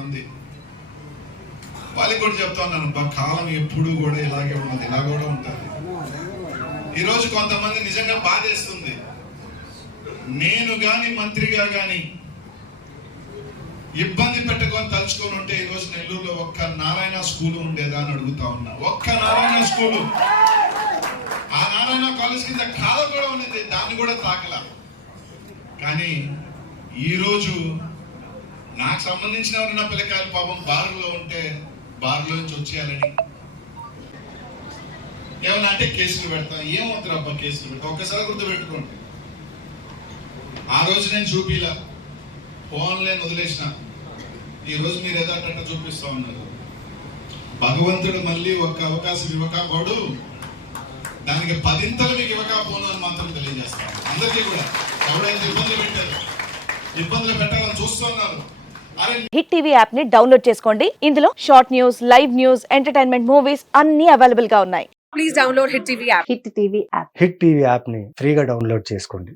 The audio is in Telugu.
ఉంది. వాళ్ళకి కూడా చెప్తా ఉన్నాను, కాలం ఎప్పుడు కూడా ఇలాగే ఉన్నది, ఇలా కూడా ఉంటుంది. ఈరోజు కొంతమంది నిజంగా బాధేస్తుంది. నేను గాని మంత్రిగా గాని ఇబ్బంది పెట్టుకొని తలుచుకొని ఉంటే ఈరోజు నెల్లూరులో ఒక్క నారాయణ స్కూల్ ఉండేదా అని అడుగుతా ఉన్నా. ఒక్క నారాయణ స్కూలు, ఆ నారాయణ కాలేజ్ కింద కాల కూడా ఉన్నది, దాన్ని కూడా తాకల. కానీ ఈరోజు నాకు సంబంధించిన ఎవరైనా పిల్లకాయలు పాపం బారులో ఉంటే బారులో నుంచి వచ్చేయాలని ఏమన్నా అంటే కేసులు పెడతాం. ఏమవుతారు అబ్బా కేసులు పెడతాం? ఒక్కసారి గుర్తుపెట్టుకోండి, ఆ రోజు నేను చూపిలా, ఫోన్లే వదిలేసిన. ఈ రోజు మీరు ఏదో అట్ట చూపిస్తా ఉన్నారు. భగవంతుడు మళ్ళీ ఒక్క అవకాశం ఇవ్వకపోడు, దానికి 10 మీకు ఇవ్వకపోను అని మాత్రం తెలియజేస్తాను. అందరికీ కూడా ఎవరైతే ఇబ్బందులు పెట్టారు, ఇబ్బందులు పెట్టాలని చూస్తున్నారు. హిట్ టీవీ యాప్ ని డౌన్లోడ్ చేసుకోండి. ఇందులో short news, live news, entertainment movies అన్ని అవైలబుల్ గా ఉన్నాయి. Please download Hit TV app. Hit TV app hit TV app ని ఫ్రీగా డౌన్లోడ్ చేసుకోండి.